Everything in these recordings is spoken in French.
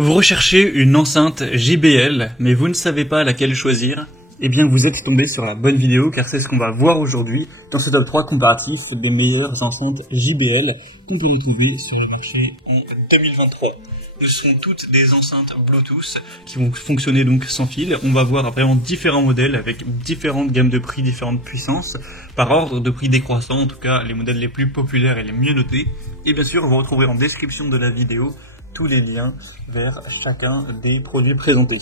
Vous recherchez une enceinte JBL, mais vous ne savez pas laquelle choisir? Eh bien, vous êtes tombé sur la bonne vidéo, car c'est ce qu'on va voir aujourd'hui dans ce top 3 comparatif des meilleures enceintes JBL qu'on peut retrouver sur le marché en 2023. Ce sont toutes des enceintes Bluetooth qui vont fonctionner donc sans fil. On va voir vraiment différents modèles avec différentes gammes de prix, différentes puissances, par ordre de prix décroissant, en tout cas les modèles les plus populaires et les mieux notés. Et bien sûr, vous retrouverez en description de la vidéo tous les liens vers chacun des produits présentés.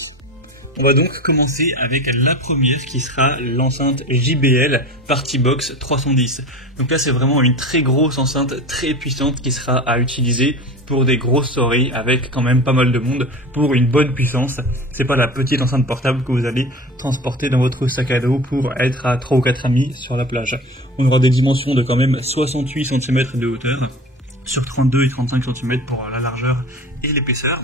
On va donc commencer avec la première qui sera l'enceinte JBL Partybox 310. Donc là c'est vraiment une très grosse enceinte, très puissante qui sera à utiliser pour des grosses soirées avec quand même pas mal de monde pour une bonne puissance. C'est pas la petite enceinte portable que vous allez transporter dans votre sac à dos pour être à 3 ou 4 amis sur la plage. On aura des dimensions de quand même 68 cm de hauteur sur 32 et 35 cm pour la largeur et l'épaisseur.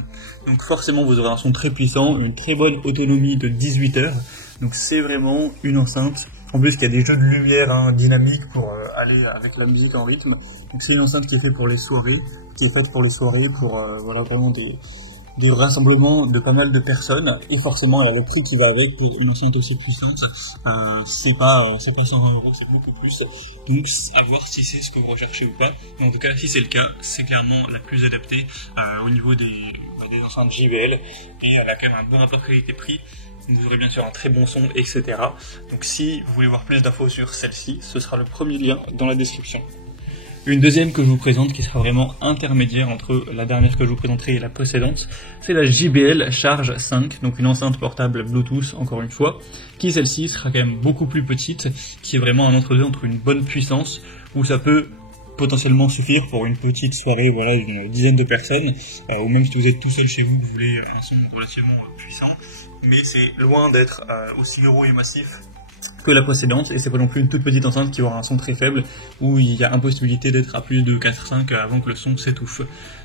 Donc forcément vous aurez un son très puissant, une très bonne autonomie de 18 heures. Donc c'est vraiment une enceinte. En plus il y a des jeux de lumière dynamiques pour aller avec la musique en rythme. Donc c'est une enceinte qui est faite pour les soirées, pour voilà, vraiment des rassemblements de pas mal de personnes, et forcément le prix qui va avec pour une enceinte aussi puissante, c'est pas 120 €, c'est beaucoup plus. Donc à voir si c'est ce que vous recherchez ou pas. Mais en tout cas, si c'est le cas, c'est clairement la plus adaptée au niveau des enceintes JBL, et elle a quand même un bon rapport qualité-prix. Vous aurez bien sûr un très bon son, etc. Donc si vous voulez voir plus d'infos sur celle-ci, ce sera le premier lien dans la description. Une deuxième que je vous présente qui sera vraiment intermédiaire entre la dernière que je vous présenterai et la précédente, c'est la JBL Charge 5, donc une enceinte portable Bluetooth encore une fois, qui celle-ci sera quand même beaucoup plus petite, qui est vraiment un entre-deux entre une bonne puissance, où ça peut potentiellement suffire pour une petite soirée, voilà, d'une dizaine de personnes, ou même si vous êtes tout seul chez vous, vous voulez un son relativement puissant, mais c'est loin d'être aussi gros et massif que la précédente, et c'est pas non plus une toute petite enceinte qui aura un son très faible, où il y a impossibilité d'être à plus de 4-5 avant que le son s'étouffe.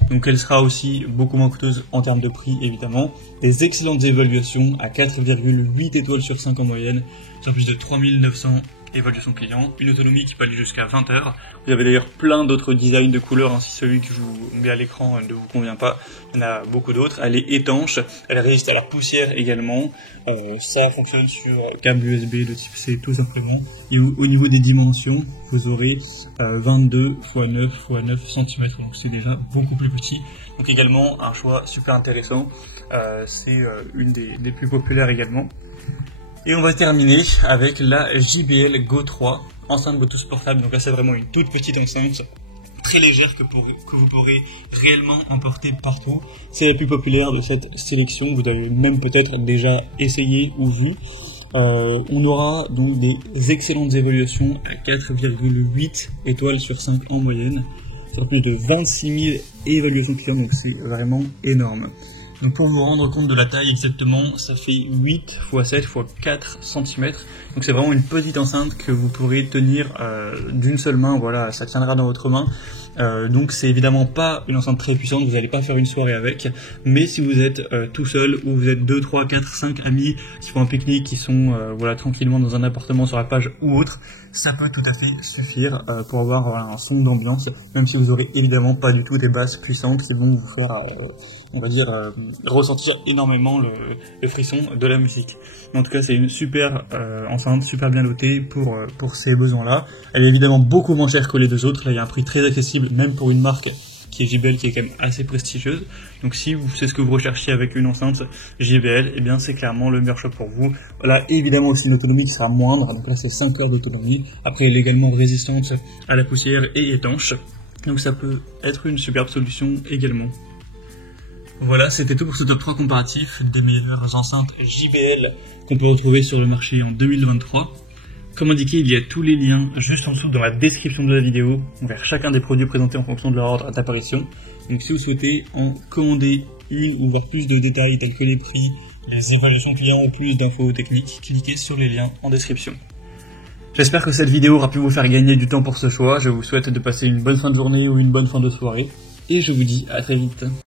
Donc elle sera aussi beaucoup moins coûteuse en termes de prix évidemment, des excellentes évaluations à 4,8 étoiles sur 5 en moyenne, sur plus de 3900 évaluation client, une autonomie qui peut aller jusqu'à 20 heures. Vous avez d'ailleurs plein d'autres designs de couleurs, si celui que je vous mets à l'écran ne vous convient pas, il y en a beaucoup d'autres. Elle est étanche, elle résiste à la poussière également, ça fonctionne sur câble USB de type C tout simplement. Et au niveau des dimensions, vous aurez 22 x 9 x 9 cm, donc c'est déjà beaucoup plus petit. Donc également un choix super intéressant, c'est une des plus populaires également. Et on va terminer avec la JBL Go 3, enceinte Bluetooth portable. Donc là c'est vraiment une toute petite enceinte, très légère que vous pourrez réellement emporter partout. C'est la plus populaire de cette sélection, vous avez même peut-être déjà essayé ou vu. On aura donc des excellentes évaluations à 4,8 étoiles sur 5 en moyenne, sur plus de 26 000 évaluations clients, donc c'est vraiment énorme. Donc pour vous rendre compte de la taille exactement, ça fait 8 x 7 x 4 cm. Donc c'est vraiment une petite enceinte que vous pourrez tenir d'une seule main, voilà, ça tiendra dans votre main. Donc c'est évidemment pas une enceinte très puissante, vous n'allez pas faire une soirée avec, mais si vous êtes tout seul, ou vous êtes 2, 3, 4, 5 amis qui font un pique-nique, qui sont voilà, tranquillement dans un appartement sur la plage ou autre, ça peut tout à fait suffire pour avoir un son d'ambiance, même si vous aurez évidemment pas du tout des basses puissantes qui vont vous faire on va dire ressentir énormément le frisson de la musique. En tout cas c'est une super enceinte, super bien dotée pour ces besoins là. Elle est évidemment beaucoup moins chère que les deux autres, là il y a un prix très accessible même pour une marque qui est JBL, qui est quand même assez prestigieuse. Donc si c'est ce que vous recherchez avec une enceinte JBL, eh bien c'est clairement le meilleur choix pour vous. Voilà, évidemment aussi une autonomie qui sera moindre, donc là c'est 5 heures d'autonomie. Après elle est également résistante à la poussière et étanche, donc ça peut être une superbe solution également. Voilà, c'était tout pour ce top 3 comparatif des meilleures enceintes JBL qu'on peut retrouver sur le marché en 2023. Comme indiqué, il y a tous les liens juste en dessous dans la description de la vidéo vers chacun des produits présentés en fonction de leur ordre d'apparition. Donc si vous souhaitez en commander une ou voir plus de détails tels que les prix, les évaluations clients ou plus d'infos techniques, cliquez sur les liens en description. J'espère que cette vidéo aura pu vous faire gagner du temps pour ce choix. Je vous souhaite de passer une bonne fin de journée ou une bonne fin de soirée. Et je vous dis à très vite.